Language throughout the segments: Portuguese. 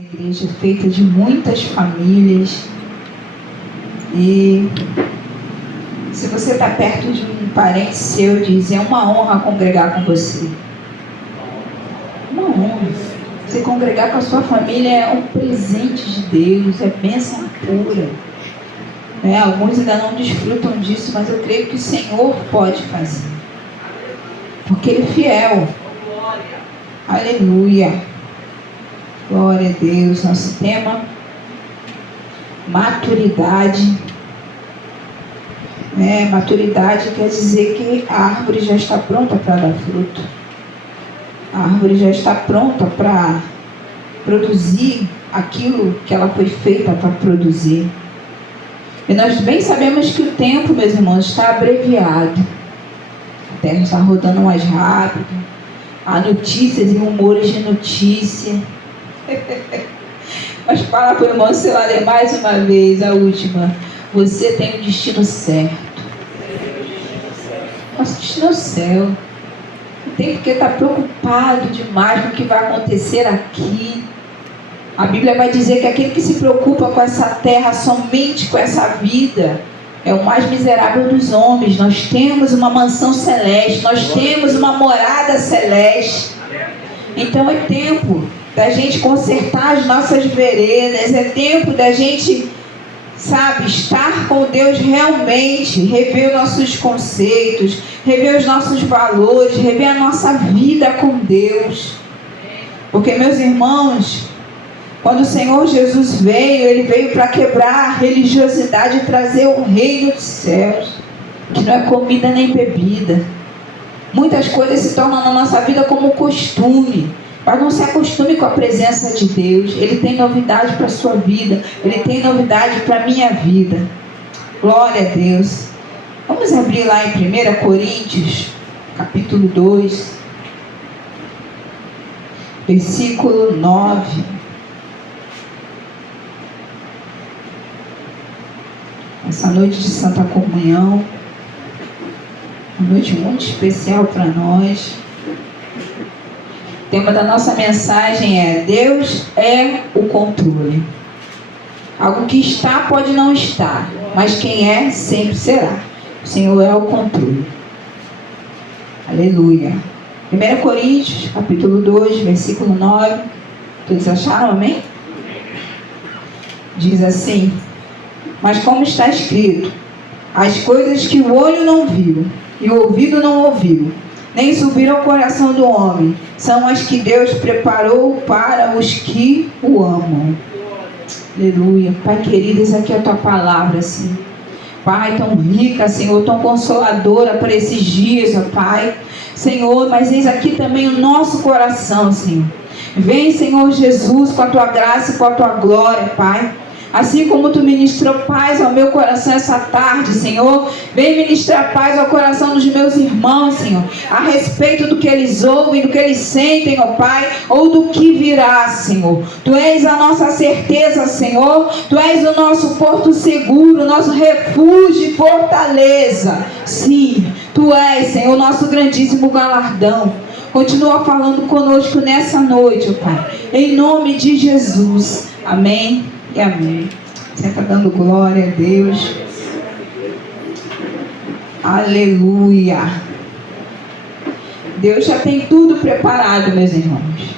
Igreja feita de muitas famílias, e se você está perto de um parente seu, diz: é uma honra congregar com você. Uma honra. Você congregar com a sua família é um presente de Deus, é bênção pura. Alguns ainda não desfrutam disso, mas eu creio que o Senhor pode fazer, porque Ele é fiel. Aleluia. Glória a Deus. Nosso tema: maturidade. Maturidade quer dizer que a árvore já está pronta para dar fruto. A árvore já está pronta para produzir aquilo que ela foi feita para produzir. E nós bem sabemos que o tempo, meus irmãos, está abreviado. A terra está rodando mais rápido. Há notícias e rumores de notícia. Mas fala para o irmão, se lá ler mais uma vez, a última: você tem o destino certo. Nosso destino é o céu. Não tem porque estar preocupado demais com o que vai acontecer aqui. A Bíblia vai dizer que aquele que se preocupa com essa terra, somente com essa vida, é o mais miserável dos homens. Nós temos uma mansão celeste, nós temos uma morada celeste. Então é tempo da gente consertar as nossas veredas, é tempo da gente, estar com Deus realmente, rever os nossos conceitos, rever os nossos valores, rever a nossa vida com Deus. Porque, meus irmãos, quando o Senhor Jesus veio, Ele veio para quebrar a religiosidade e trazer o reino dos céus, que não é comida nem bebida. Muitas coisas se tornam na nossa vida como costume, mas não se acostume com a presença de Deus. Ele tem novidade para a sua vida, Ele tem novidade para a minha vida. Glória a Deus. Vamos abrir lá em 1 Coríntios, capítulo 2, versículo 9. Essa noite de Santa Comunhão, uma noite muito especial para nós. O tema da nossa mensagem é: Deus é o controle. Algo que está pode não estar, mas quem é sempre será. O Senhor é o controle. Aleluia. 1 Coríntios, capítulo 2, versículo 9. Todos acharam? Amém? Diz assim: mas como está escrito, as coisas que o olho não viu e o ouvido não ouviu, nem subiram ao coração do homem, são as que Deus preparou para os que o amam. Aleluia. Pai querido, essa aqui é a tua palavra, Senhor. Pai, tão rica, Senhor, tão consoladora para esses dias, ó Pai. Senhor, mas eis aqui também o nosso coração, Senhor. Vem, Senhor Jesus, com a tua graça e com a tua glória, Pai. Assim como tu ministrou paz ao meu coração essa tarde, Senhor, vem ministrar paz ao coração dos meus irmãos, Senhor, a respeito do que eles ouvem, do que eles sentem, ó Pai, ou do que virá, Senhor. Tu és a nossa certeza, Senhor. Tu és o nosso porto seguro, nosso refúgio e fortaleza. Sim, Tu és, Senhor, o nosso grandíssimo galardão. Continua falando conosco nessa noite, ó Pai, em nome de Jesus. Amém e amém. Você está dando glória a Deus. Aleluia. Deus já tem tudo preparado, meus irmãos.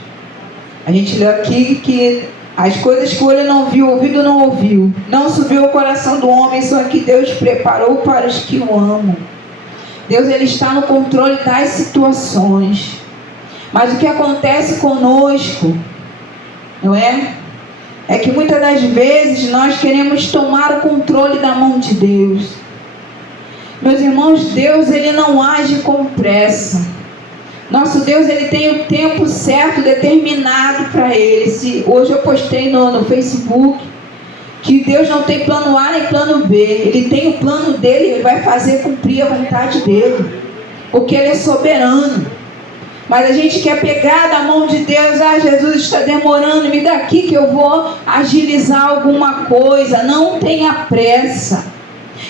A gente leu aqui que as coisas que o olho não viu, o ouvido não ouviu, não subiu ao coração do homem, são que Deus preparou para os que o amam. Deus, Ele está no controle das situações. Mas o que acontece conosco, não é? É que muitas das vezes nós queremos tomar o controle da mão de Deus. Meus irmãos, Deus, Ele não age com pressa. Nosso Deus, Ele tem o tempo certo, determinado para Ele. Hoje eu postei no Facebook que Deus não tem plano A nem plano B. Ele tem o plano dele, Ele vai fazer cumprir a vontade dele, porque Ele é soberano. Mas a gente quer pegar da mão de Deus: Jesus está demorando, me dá aqui que eu vou agilizar alguma coisa. Não tenha pressa.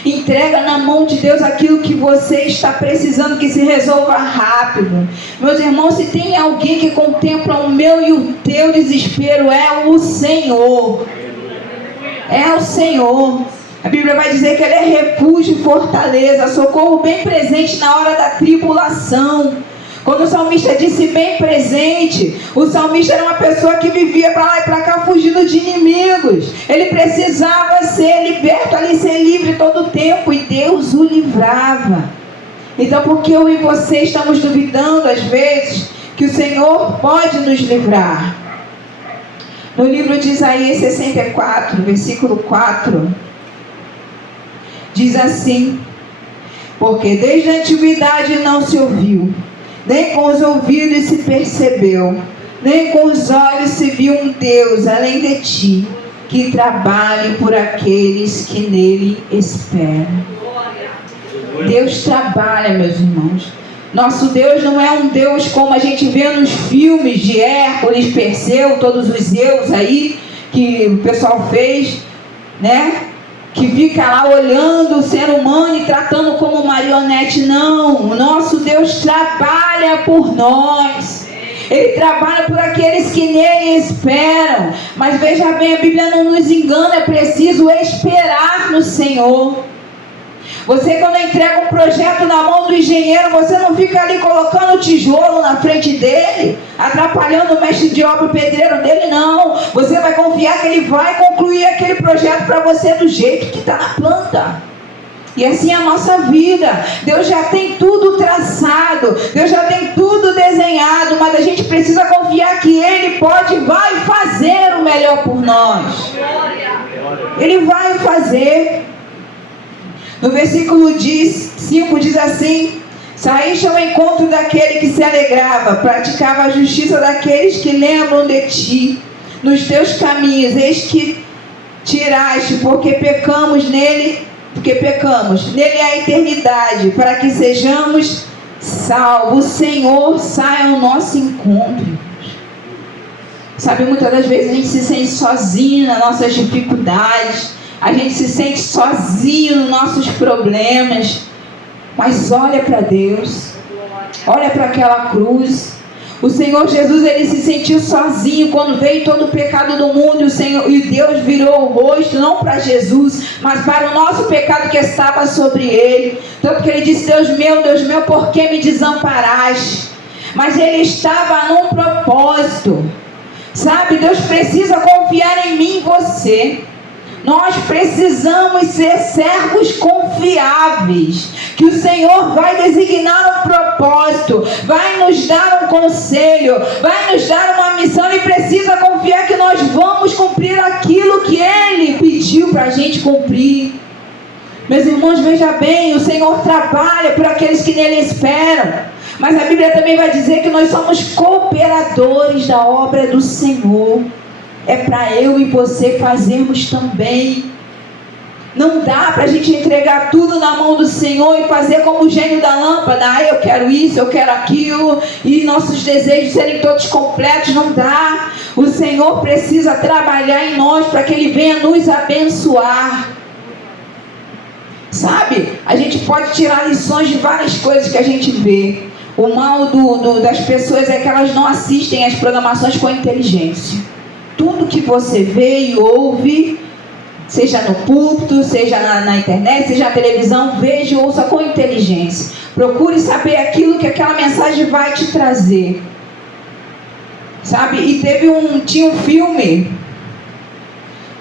Entrega na mão de Deus aquilo que você está precisando que se resolva rápido. Meus irmãos, se tem alguém que contempla o meu e o teu desespero, é o Senhor. É o Senhor. A Bíblia vai dizer que Ele é refúgio e fortaleza, socorro bem presente na hora da tribulação. Quando o salmista disse bem presente, o salmista era uma pessoa que vivia para lá e para cá fugindo de inimigos. Ele precisava ser liberto ali, ser livre todo o tempo, e Deus o livrava. Então, por que eu e você estamos duvidando às vezes que o Senhor pode nos livrar? No livro de Isaías 64, versículo 4, diz assim: porque desde a antiguidade não se ouviu, nem com os ouvidos se percebeu, nem com os olhos se viu um Deus além de ti, que trabalhe por aqueles que nele esperam. Deus trabalha, meus irmãos. Nosso Deus não é um Deus como a gente vê nos filmes de Hércules, Perseu, todos os Zeus aí que o pessoal fez, né? Que fica lá olhando o ser humano e tratando como marionete. Não, o nosso Deus trabalha por nós. Ele trabalha por aqueles que nele esperam. Mas veja bem, a Bíblia não nos engana, é preciso esperar no Senhor. Você, quando entrega um projeto na mão do engenheiro, você não fica ali colocando tijolo na frente dele, atrapalhando o mestre de obra, o pedreiro dele, não. Você vai confiar que ele vai concluir aquele projeto para você do jeito que está na planta. E assim é a nossa vida. Deus já tem tudo traçado, Deus já tem tudo desenhado, mas a gente precisa confiar que Ele pode e vai fazer o melhor por nós. Ele vai fazer. No versículo 5 diz assim: saíste ao encontro daquele que se alegrava, praticava a justiça daqueles que lembram de ti, nos teus caminhos, eis que tiraste, porque pecamos nele a eternidade, para que sejamos salvos. O Senhor sai ao nosso encontro. Sabe, muitas das vezes a gente se sente sozinho nas nossas dificuldades, a gente se sente sozinho nos nossos problemas, mas olha para Deus, olha para aquela cruz. O Senhor Jesus, ele se sentiu sozinho quando veio todo o pecado do mundo, e Deus virou o rosto não para Jesus, mas para o nosso pecado que estava sobre ele. Tanto que ele disse: Deus meu, por que me desamparaste? Mas ele estava num propósito. Sabe, Deus precisa confiar em mim e você. Nós precisamos ser servos confiáveis, que o Senhor vai designar um propósito, vai nos dar um conselho, vai nos dar uma missão. Ele precisa confiar que nós vamos cumprir aquilo que Ele pediu para a gente cumprir. Meus irmãos, veja bem, o Senhor trabalha por aqueles que nele esperam, mas a Bíblia também vai dizer que nós somos cooperadores da obra do Senhor. É para eu e você fazermos também. Não dá para a gente entregar tudo na mão do Senhor e fazer como o gênio da lâmpada. Eu quero isso, eu quero aquilo, e nossos desejos serem todos completos. Não dá. O Senhor precisa trabalhar em nós para que Ele venha nos abençoar. Sabe, a gente pode tirar lições de várias coisas que a gente vê. O mal das pessoas é que elas não assistem às programações com inteligência. Tudo que você vê e ouve, seja no púlpito, seja na internet, seja na televisão, veja e ouça com inteligência. Procure saber aquilo que aquela mensagem vai te trazer. Sabe? E tinha um filme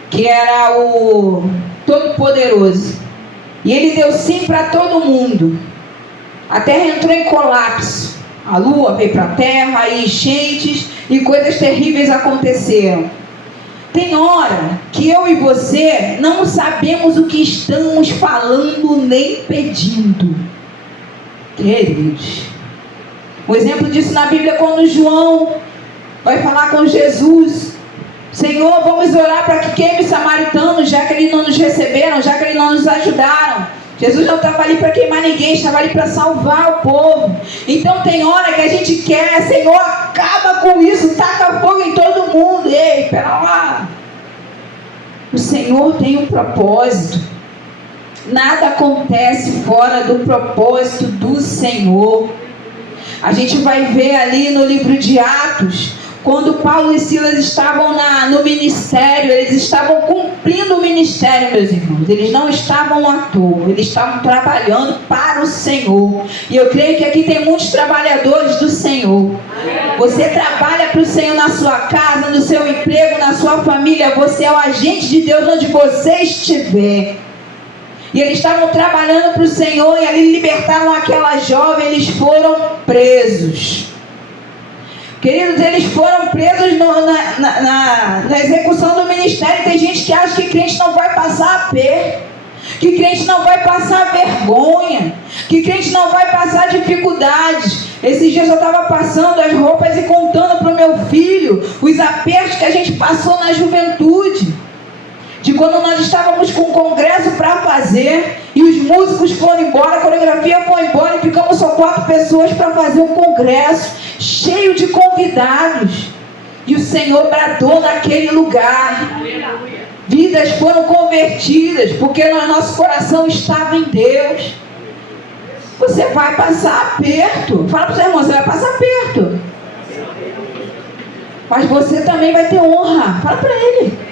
que era o Todo-Poderoso. E ele deu sim para todo mundo. A terra entrou em colapso. A lua veio para a terra, e enchentes e coisas terríveis aconteceram. Tem hora que eu e você não sabemos o que estamos falando nem pedindo. Queridos, um exemplo disso na Bíblia é quando João vai falar com Jesus: Senhor, vamos orar para que queime os samaritanos, já que eles não nos receberam, já que eles não nos ajudaram. Jesus não estava ali para queimar ninguém, estava ali para salvar o povo. Então tem hora que a gente quer: Senhor, acaba com isso, taca fogo em todo mundo. Ei, pera lá. O Senhor tem um propósito. Nada acontece fora do propósito do Senhor. A gente vai ver ali no livro de Atos, quando Paulo e Silas estavam no ministério, eles estavam cumprindo o ministério, meus irmãos. Eles não estavam à toa, eles estavam trabalhando para o Senhor. E eu creio que aqui tem muitos trabalhadores do Senhor. Você trabalha para o Senhor na sua casa, no seu emprego, na sua família. Você é o agente de Deus onde você estiver. E eles estavam trabalhando para o Senhor e ali libertaram aquela jovem. Eles foram presos. Queridos, eles foram presos na execução do ministério. Tem gente que acha que crente não vai passar aperto, que crente não vai passar vergonha, que crente não vai passar dificuldades. Esses dias eu estava passando as roupas e contando para o meu filho os apertos que a gente passou na juventude. De quando nós estávamos com um congresso para fazer e os músicos foram embora, a coreografia foi embora e ficamos só 4 pessoas para fazer um congresso cheio de convidados. E o Senhor bradou naquele lugar. Vidas foram convertidas porque no nosso coração estava em Deus. Você vai passar aperto. Fala para o seu irmão, você vai passar aperto. Mas você também vai ter honra. Fala para ele.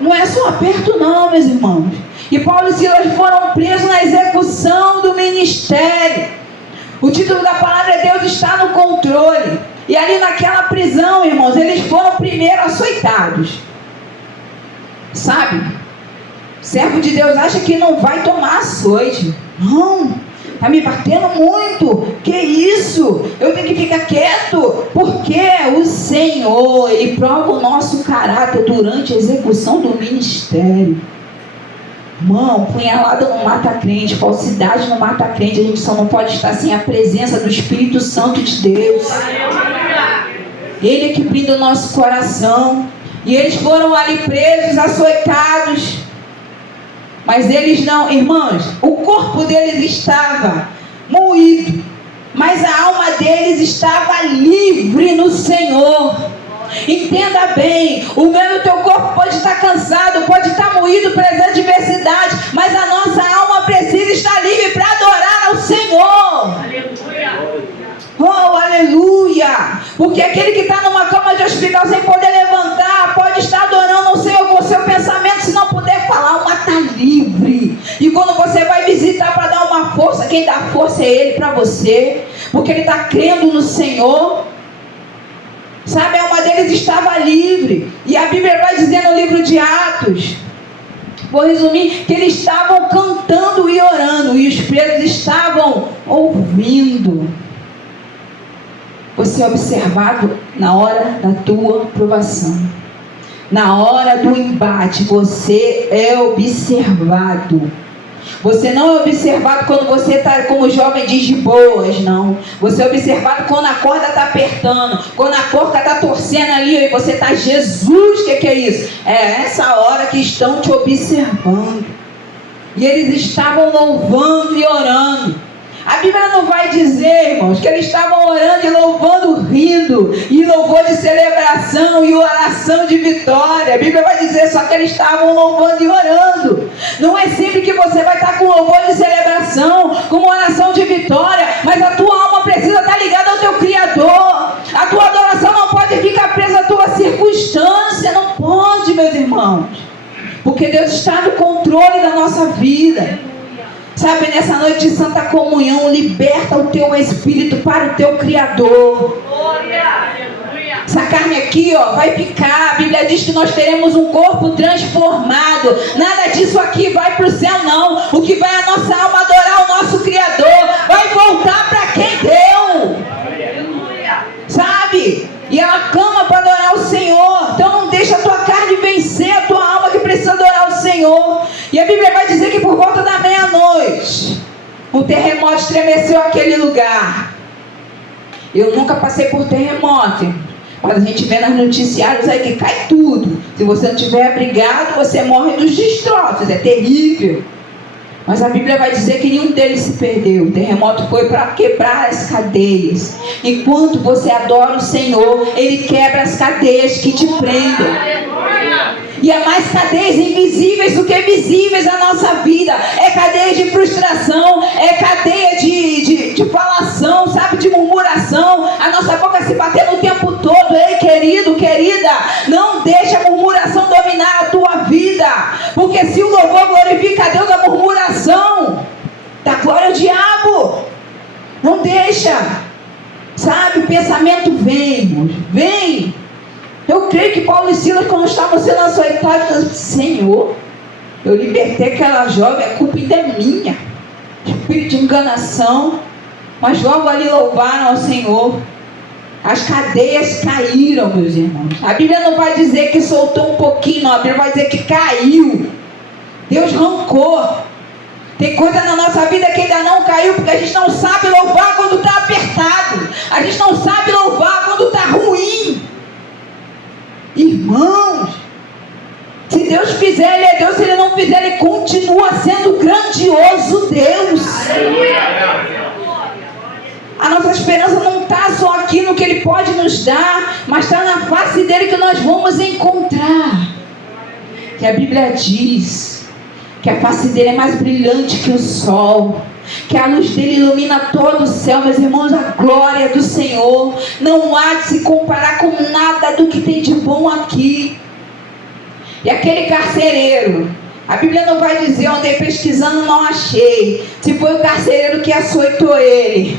Não é só aperto não, meus irmãos. E Paulo e Silas foram presos na execução do ministério. O título da palavra é Deus está no controle. E ali naquela prisão, irmãos, eles foram primeiro açoitados. Sabe? Servo de Deus acha que não vai tomar açoite. Não. Está me batendo muito. Que isso? Eu tenho que ficar quieto. Porque o Senhor, Ele prova o nosso caráter durante a execução do ministério. Irmão, punhalada não mata crente, falsidade não mata crente. A gente só não pode estar sem a presença do Espírito Santo de Deus. Ele é que brinda o nosso coração. E eles foram ali presos, açoitados. Mas eles não, irmãos, o corpo deles estava moído, mas a alma deles estava livre no Senhor. Entenda bem, o meu e o teu corpo pode estar cansado, pode estar moído pelas adversidades, mas a nossa alma precisa estar livre para adorar ao Senhor. Aleluia! Oh, aleluia! Porque aquele que está numa cama de hospital sem poder levantar, pode estar adorando ao Senhor com o seu pensamento, se não puder falar, uma está livre. E quando você vai visitar para dar uma força, quem dá força é Ele para você, porque Ele está crendo no Senhor. Sabe, a alma deles estava livre. E a Bíblia vai dizer no livro de Atos, vou resumir, que eles estavam cantando e orando, e os presos estavam ouvindo. Você é observado na hora da tua provação. Na hora do embate, você é observado. Você não é observado quando você está, como jovem, diz de boas, não. Você é observado quando a corda está apertando, quando a porca está torcendo ali e você está, Jesus, o que é isso? É essa hora que estão te observando. E eles estavam louvando e orando. A Bíblia não vai dizer, irmãos, que eles estavam orando e louvando, rindo, e louvor de celebração e oração de vitória. A Bíblia vai dizer só que eles estavam louvando e orando. Não é sempre que você vai estar com louvor de celebração, com uma oração de vitória, mas a tua alma precisa estar ligada ao teu Criador. A tua adoração não pode ficar presa à tua circunstância, não pode, meus irmãos, porque Deus está no controle da nossa vida. Sabe, nessa noite de Santa Comunhão, liberta o teu espírito para o teu Criador. Essa carne aqui, ó, vai ficar. A Bíblia diz que nós teremos um corpo transformado. Nada disso aqui vai para o céu, não. O que vai a nossa alma adorar o nosso Criador vai voltar para quem deu. Sabe? E ela clama para adorar o Senhor. Então não deixa a tua carne vencer a tua alma que precisa adorar o Senhor. E a Bíblia vai dizer que por volta da meia-noite, um terremoto estremeceu aquele lugar. Eu nunca passei por terremoto, mas a gente vê nos noticiários aí que cai tudo. Se você não estiver abrigado, você morre dos destroços. É terrível. Mas a Bíblia vai dizer que nenhum deles se perdeu. O terremoto foi para quebrar as cadeias. Enquanto você adora o Senhor, Ele quebra as cadeias que te prendem. E é mais cadeias invisíveis do que visíveis na nossa vida. É cadeia de frustração, é cadeia de falação, sabe, de murmuração. A nossa boca se batendo o tempo todo. Ei, querido, querida, não deixa a murmuração dominar a tua vida. Porque se o louvor glorifica a Deus, a murmuração dá glória ao diabo. Não deixa. Sabe, o pensamento vem, irmãos, vem. Eu creio que Paulo e Silas, quando estavam sendo açoitados, falaram: Senhor, eu libertei aquela jovem, a culpa ainda é minha. Espírito de enganação. Mas logo ali louvaram ao Senhor. As cadeias caíram, meus irmãos. A Bíblia não vai dizer que soltou um pouquinho, não. A Bíblia vai dizer que caiu. Deus arrancou. Tem coisa na nossa vida que ainda não caiu, porque a gente não sabe louvar quando está apertado. A gente não sabe louvar quando está ruim. Irmãos, se Deus fizer, Ele é Deus. Se Ele não fizer, Ele continua sendo grandioso Deus. A nossa esperança não está só aqui no que Ele pode nos dar, mas está na face dEle que nós vamos encontrar. Que a Bíblia diz que a face dEle é mais brilhante que o sol, que a luz dEle ilumina todo o céu. Meus irmãos, a glória do Senhor não há de se comparar com nada do que tem de bom aqui. E aquele carcereiro, a Bíblia não vai dizer, eu andei pesquisando, não achei, se foi o carcereiro que açoitou ele.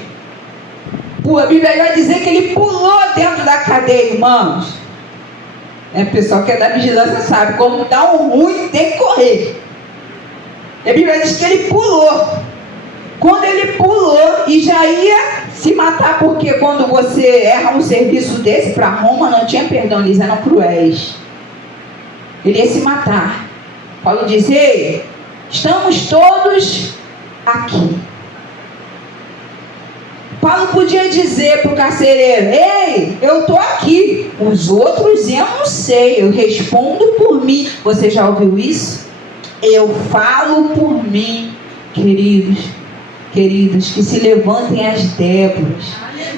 A Bíblia vai dizer que ele pulou dentro da cadeia, irmãos. O pessoal que é da vigilância sabe, como dá um ruim, tem que correr. E a Bíblia diz que ele pulou. Quando ele pulou e já ia se matar, porque quando você erra um serviço desse para Roma, não tinha perdão, eles eram cruéis. Ele ia se matar. Paulo diz: ei, estamos todos aqui. Paulo podia dizer para o carcereiro: ei, eu estou aqui. Os outros eu não sei, eu respondo por mim. Você já ouviu isso? Eu falo por mim. Queridos, que se levantem as Déboras,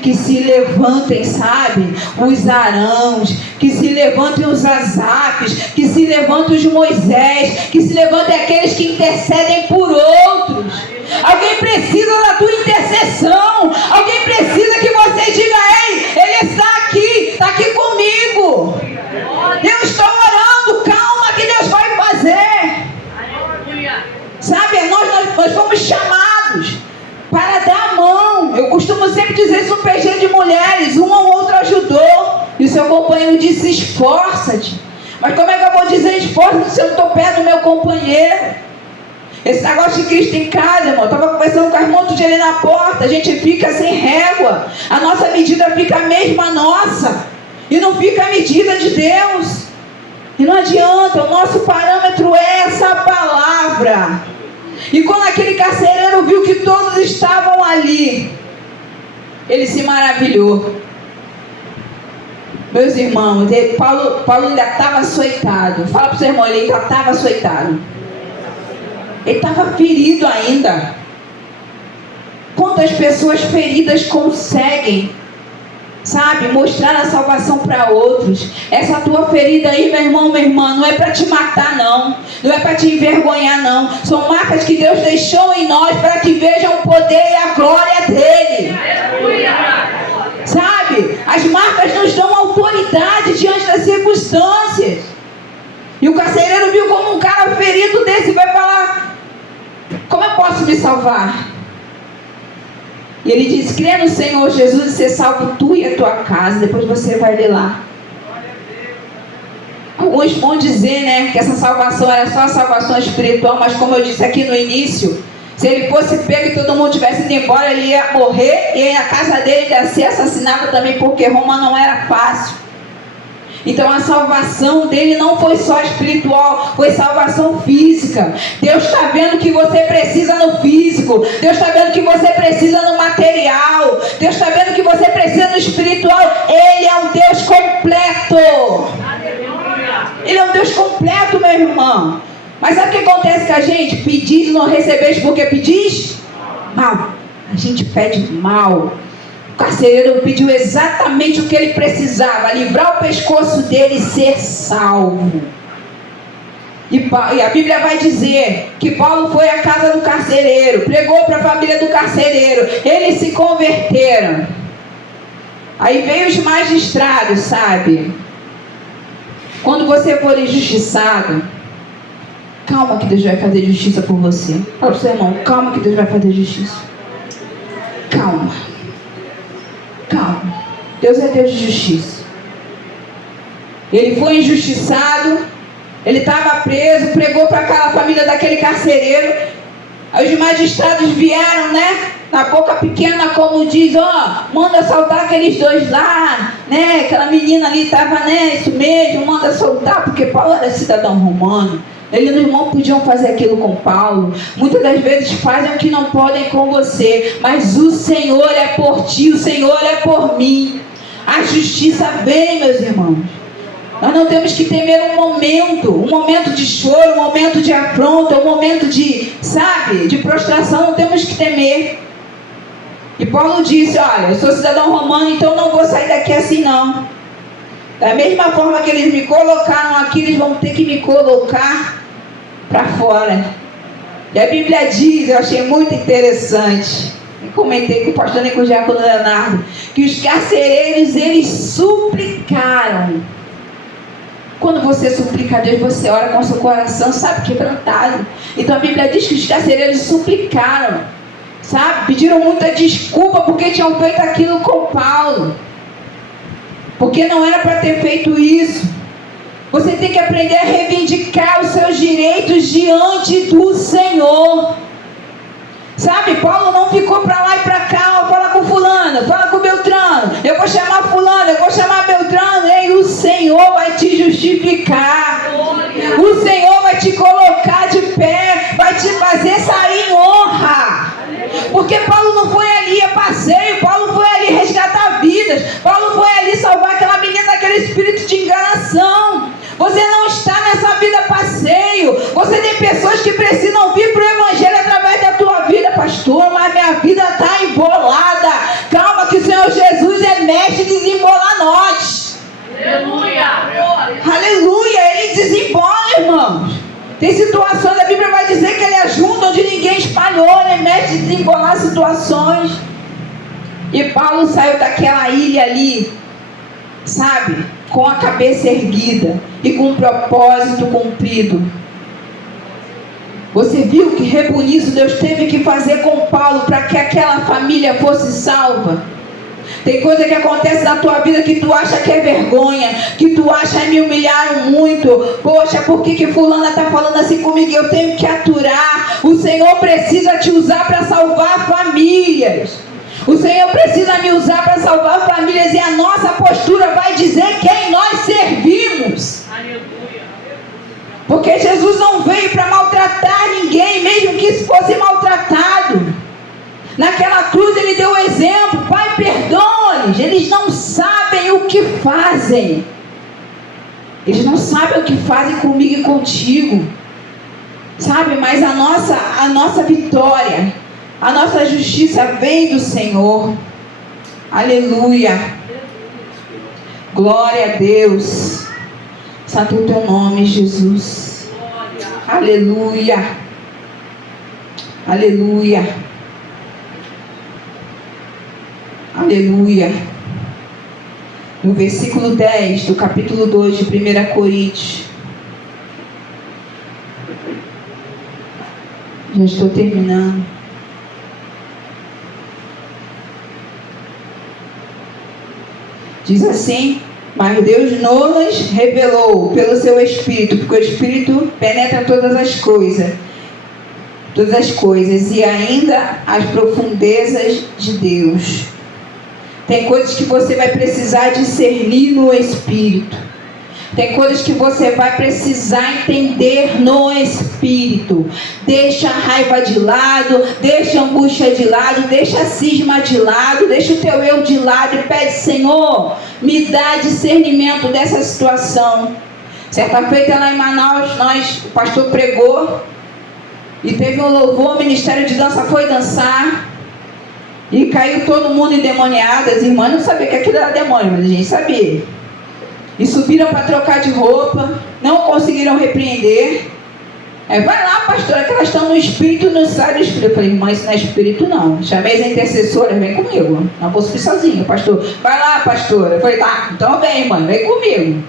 que se levantem, sabe, os Arãos, que se levantem os Asafes, que se levantem os Moisés, que se levantem aqueles que intercedem por outros. Alguém precisa da tua intercessão. Alguém precisa que você diga: ei, Ele está aqui comigo. Eu estou orando, calma que Deus vai fazer. Sabe, nós fomos chamados para dar a mão. Eu costumo sempre dizer isso no PG de mulheres: um ou outro ajudou. E o seu companheiro disse: esforça-te. Mas como é que eu vou dizer esforça-te se eu não estou perto do meu companheiro? Esse negócio de Cristo em casa, irmão, eu estava conversando com a irmã outro dia ali na porta. A gente fica sem régua. A nossa medida fica a mesma nossa. E não fica a medida de Deus. E não adianta, o nosso parâmetro é essa palavra. E quando aquele carcereiro viu que todos estavam ali, ele se maravilhou. Meus irmãos, Paulo ainda estava açoitado. Fala para o seu irmão, ele ainda estava açoitado. Ele estava ferido ainda. Quantas pessoas feridas conseguem, sabe, mostrar a salvação para outros? Essa tua ferida aí, meu irmão, minha irmã, não é para te matar, não. Não é para te envergonhar, não. São marcas que Deus deixou em nós para que vejam o poder e a glória dEle. Sabe, as marcas nos dão autoridade diante das circunstâncias. E o carcereiro viu como um cara ferido desse vai falar: como eu posso me salvar? E ele diz: crê no Senhor Jesus e ser salvo tu e a tua casa. Depois você vai ler lá. Alguns vão dizer, né, que essa salvação era só a salvação espiritual. Mas como eu disse aqui no início, se ele fosse pego e todo mundo tivesse ido embora, ele ia morrer. E a casa dele ia ser assassinada também, porque Roma não era fácil. Então a salvação dele não foi só espiritual, foi salvação física. Deus está vendo que você precisa no físico. Deus está vendo que você precisa no material. Deus está vendo que você precisa no espiritual. Ele é um Deus completo. Ele é um Deus completo, meu irmão. Mas sabe o que acontece com a gente? Pedis e não recebeis porque pedis mal. A gente pede mal. O carcereiro pediu exatamente o que ele precisava: livrar o pescoço dele e ser salvo. E a Bíblia vai dizer que Paulo foi à casa do carcereiro, pregou para a família do carcereiro, eles se converteram. Aí veio os magistrados, sabe? Quando você for injustiçado, calma que Deus vai fazer justiça por você. Fala para o seu irmão, calma que Deus vai fazer justiça. Calma. Calma. Deus é Deus de justiça. Ele foi injustiçado. Ele estava preso, pregou para aquela família daquele carcereiro. Aí os magistrados vieram, né? Na boca pequena, como diz, manda soltar aqueles dois lá, né? Aquela menina ali estava, né? Isso mesmo, manda soltar, porque Paulo era cidadão romano. Eles não podiam fazer aquilo com Paulo. Muitas das vezes fazem o que não podem com você, mas o Senhor é por ti, o Senhor é por mim. A justiça vem, meus irmãos. Nós não temos que temer um momento de choro, um momento de afronta, um momento de, sabe, de prostração, não temos que temer. E Paulo disse, olha, eu sou cidadão romano, então não vou sair daqui assim não. Da mesma forma que eles me colocaram aqui, eles vão ter que me colocar para fora. E a Bíblia diz, eu achei muito interessante, eu comentei com o pastor e com o diácono Leonardo, que os carcereiros, eles suplicaram. Quando você suplica a Deus, você ora com o seu coração, sabe, quebrantado. Então a Bíblia diz que os carcereiros suplicaram, sabe, pediram muita desculpa porque tinham feito aquilo com Paulo. Porque não era para ter feito isso. Você tem que aprender a reivindicar os seus direitos diante do Senhor. Sabe, Paulo não ficou para lá e para cá, fala com fulano, fala com Beltrano, eu vou chamar fulano, eu vou chamar Beltrano, e o Senhor vai te justificar, o Senhor vai te colocar de pé, vai te fazer sair em honra, porque Paulo não foi ali a passeio, Paulo foi ali resgatar vidas, Paulo foi ali salvar aquela menina daquele espírito de enganação. Você não está nessa vida passeio, você tem pessoas que precisam vir para o Evangelho através da tua vida, pastor, mas minha vida está embolada. Calma que o Senhor Jesus é mestre de desembolar nós. Aleluia! Aleluia! Ele desembola, irmãos. Tem situações, a Bíblia vai dizer que ele ajunta onde ninguém espalhou, ele é mestre de desembolar situações. E Paulo saiu daquela ilha ali, sabe, com a cabeça erguida e com um propósito cumprido. Você viu que rebuliço Deus teve que fazer com Paulo para que aquela família fosse salva? Tem coisa que acontece na tua vida que tu acha que é vergonha, que tu acha que me humilharam muito. Poxa, por que fulana está falando assim comigo? Eu tenho que aturar. O Senhor precisa te usar para salvar famílias. O Senhor precisa me usar para salvar famílias, e a nossa postura vai dizer quem nós servimos. Porque Jesus não veio para maltratar ninguém, mesmo que fosse maltratado. Naquela cruz ele deu o exemplo: Pai, perdoa-lhes, eles não sabem o que fazem. Eles não sabem o que fazem comigo e contigo. Sabe, mas a nossa vitória, a nossa justiça vem do Senhor. Aleluia. Glória a Deus. Santo é o teu nome, Jesus. Aleluia. Aleluia. Aleluia. No versículo 10 do capítulo 2 de 1 Coríntios. Já estou terminando. Diz assim: mas Deus nos revelou pelo seu Espírito, porque o Espírito penetra todas as coisas, e ainda as profundezas de Deus. Tem coisas que você vai precisar discernir no Espírito. Tem coisas que você vai precisar entender no Espírito. Deixa a raiva de lado, deixa a angústia de lado, deixa a cisma de lado, deixa o teu eu de lado e pede: Senhor, me dá discernimento dessa situação. Certa feita lá em Manaus, o pastor pregou e teve um louvor, o ministério de dança foi dançar e caiu todo mundo endemoniado. As irmãs não sabiam que aquilo era demônio, mas a gente sabia. E subiram para trocar de roupa, não conseguiram repreender. Vai lá, pastora, que elas estão no espírito, não sai do espírito. Eu falei, irmã, isso não é espírito não. Chamei as intercessoras, vem comigo. Não posso subir sozinha, pastor. Vai lá, pastora. Eu falei, tá, então vem, mãe, vem comigo.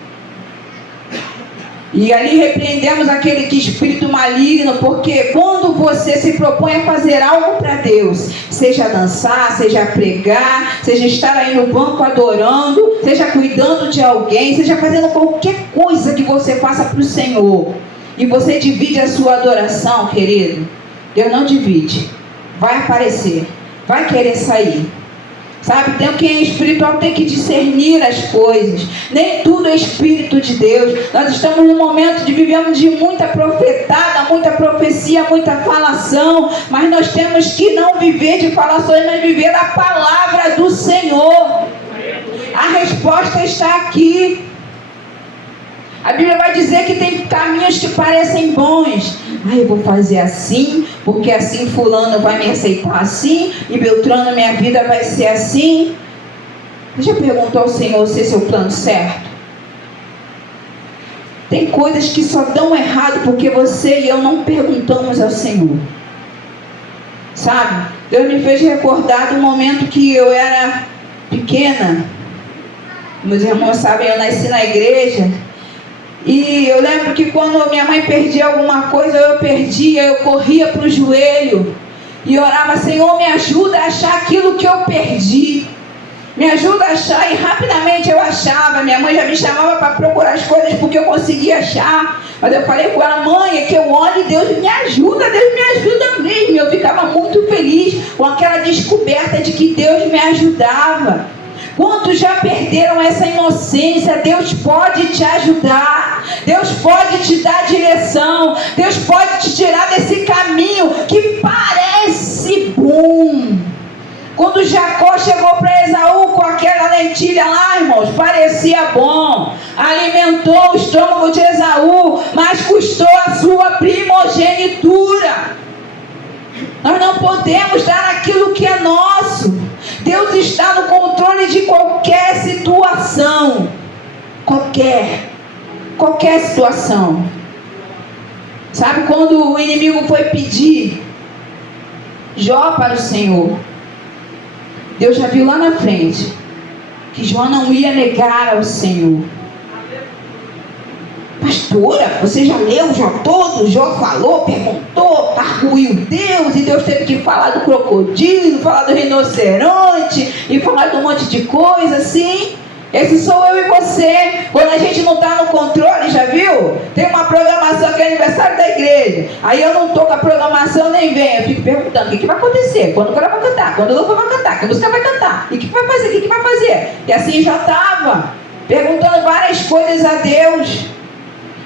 E ali repreendemos aquele que espírito maligno, porque quando você se propõe a fazer algo para Deus, seja dançar, seja pregar, seja estar aí no banco adorando, seja cuidando de alguém, seja fazendo qualquer coisa que você faça para o Senhor, e você divide a sua adoração, querido, Deus não divide, vai aparecer, vai querer sair. Sabe, quem é espiritual tem que discernir as coisas. Nem tudo é espírito de Deus. Nós estamos num momento de vivemos de muita profetada, muita profecia, muita falação. Mas nós temos que não viver de falações, mas viver a palavra do Senhor. A resposta está aqui. A Bíblia vai dizer que tem caminhos que parecem bons. Eu vou fazer assim, porque assim fulano vai me aceitar assim, e Beltrano, minha vida vai ser assim. Você já perguntou ao Senhor se esse é o plano certo? Tem coisas que só dão errado porque você e eu não perguntamos ao Senhor. Sabe? Deus me fez recordar do momento que eu era pequena. Meus irmãos sabem, eu nasci na igreja. E eu lembro que quando minha mãe perdia alguma coisa, eu perdia, eu corria para o joelho e orava, Senhor, me ajuda a achar aquilo que eu perdi. Me ajuda a achar, e rapidamente eu achava. Minha mãe já me chamava para procurar as coisas porque eu conseguia achar. Mas eu falei com ela, mãe, é que eu olho e Deus me ajuda mesmo. Eu ficava muito feliz com aquela descoberta de que Deus me ajudava. Quantos já perderam essa inocência? Deus pode te ajudar. Deus pode te dar direção. Deus pode te tirar desse caminho que parece bom. Quando Jacó chegou para Esaú com aquela lentilha lá, irmãos, parecia bom. Alimentou o estômago de Esaú, mas custou a sua primogenitura. Nós não podemos dar aquilo que é nosso. Deus está no controle de qualquer situação. Qualquer situação. Sabe quando o inimigo foi pedir Jó para o Senhor? Deus já viu lá na frente que Jó não ia negar ao Senhor. Pastora, você já leu Jó todo? Jó falou, perguntou, arguiu Deus, e Deus teve que falar do crocodilo, falar do rinoceronte e falar de um monte de coisa assim. Esse sou eu e você. Quando a gente não está no controle, já viu? Tem uma programação que é aniversário da igreja. Aí eu não estou com a programação, nem venho. Eu fico perguntando, o que vai acontecer? Quando o cara vai cantar? Quando o Lufa vai cantar? Que música vai cantar? E o que vai fazer? O que vai fazer? E assim já estava, perguntando várias coisas a Deus,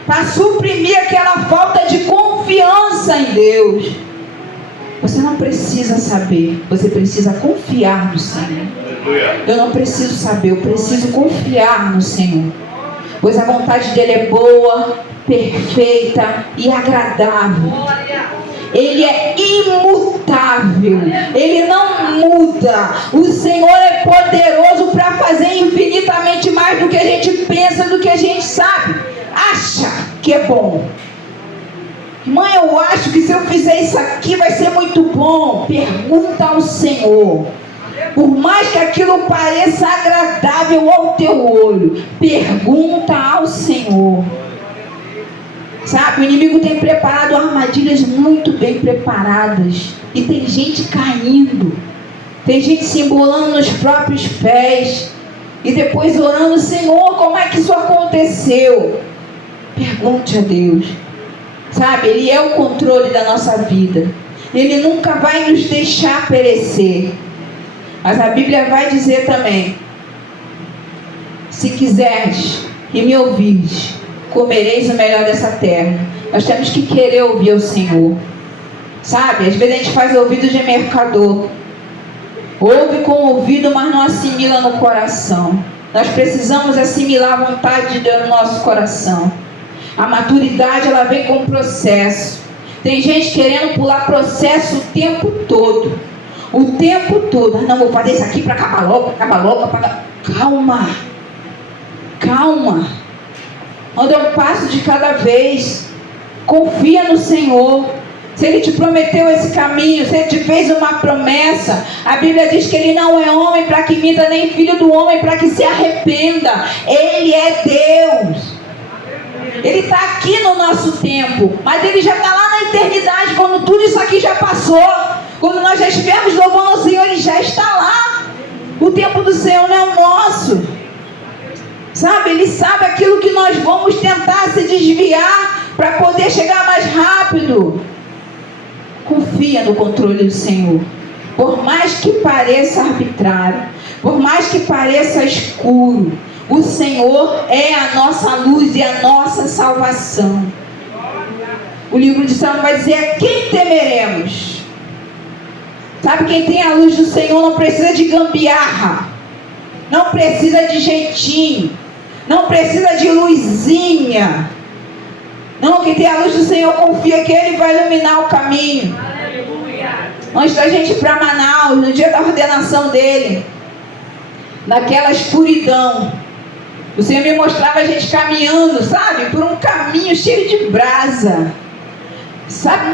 para suprimir aquela falta de confiança em Deus. Você não precisa saber, você precisa confiar no Senhor. Eu não preciso saber, eu preciso confiar no Senhor, pois a vontade dele é boa, perfeita e agradável. Ele é imutável, ele não muda. O Senhor é poderoso para fazer infinitamente mais do que a gente pensa, do que a gente sabe, acha que é bom. Mãe, eu acho que se eu fizer isso aqui vai ser muito bom. Pergunta ao Senhor. Por mais que aquilo pareça agradável ao teu olho, pergunta ao Senhor. Sabe, o inimigo tem preparado armadilhas muito bem preparadas. E tem gente caindo. Tem gente se embolando nos próprios pés. E depois orando, Senhor, como é que isso aconteceu? Pergunte a Deus. Sabe, Ele é o controle da nossa vida. Ele nunca vai nos deixar perecer. Mas a Bíblia vai dizer também: se quiseres e me ouvires, comereis o melhor dessa terra. Nós temos que querer ouvir o Senhor. Sabe, às vezes a gente faz ouvido de mercador. Ouve com o ouvido, mas não assimila no coração. Nós precisamos assimilar a vontade de Deus no nosso coração. A maturidade, ela vem com processo. Tem gente querendo pular processo o tempo todo. O tempo todo. Não, vou fazer isso aqui para acabar logo, Calma. Calma. Anda um passo de cada vez. Confia no Senhor. Se Ele te prometeu esse caminho, se Ele te fez uma promessa, a Bíblia diz que Ele não é homem para que minta, nem filho do homem para que se arrependa. Ele é Deus. Ele está aqui no nosso tempo, mas Ele já está lá na eternidade, quando tudo isso aqui já passou. Quando nós já estivermos louvando ao Senhor, Ele já está lá. O tempo do Senhor não é o nosso. Sabe, Ele sabe aquilo que nós vamos tentar se desviar para poder chegar mais rápido. Confia no controle do Senhor. Por mais que pareça arbitrário, por mais que pareça escuro, o Senhor é a nossa luz e a nossa salvação. O livro de Salmo vai dizer: a quem temeremos? Sabe, quem tem a luz do Senhor não precisa de gambiarra, não precisa de jeitinho, não precisa de luzinha. Não, quem tem a luz do Senhor confia que Ele vai iluminar o caminho. Antes da gente ir para Manaus, no dia da ordenação dele, naquela escuridão, o Senhor me mostrava a gente caminhando, sabe, por um caminho cheio de brasa. Sabe,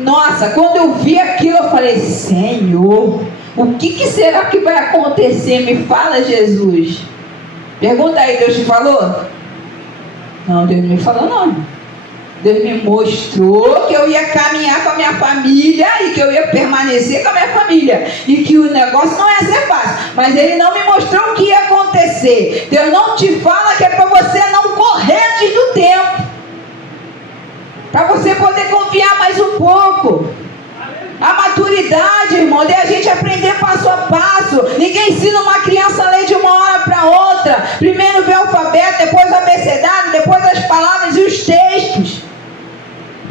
nossa, quando eu vi aquilo, eu falei: Senhor, o que será que vai acontecer? Me fala, Jesus. Pergunta aí, Deus te falou? Não, Deus não me falou não. Deus me mostrou que eu ia caminhar com a minha família e que eu ia permanecer com a minha família e que o negócio não ia ser fácil, mas Ele não me mostrou o que ia acontecer. Deus não te fala que é para você não correr antes do tempo, para você poder confiar mais um pouco. A maturidade, irmão, é a gente aprender passo a passo. Ninguém ensina uma criança a ler de uma hora para outra. Primeiro vê o alfabeto, depois o abecedário, depois as palavras e os textos.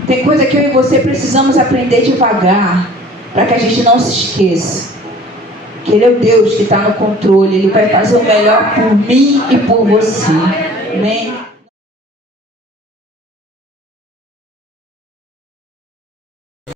Tem coisa que eu e você precisamos aprender devagar, para que a gente não se esqueça que Ele é o Deus que está no controle. Ele vai fazer o melhor por mim e por você. Amém?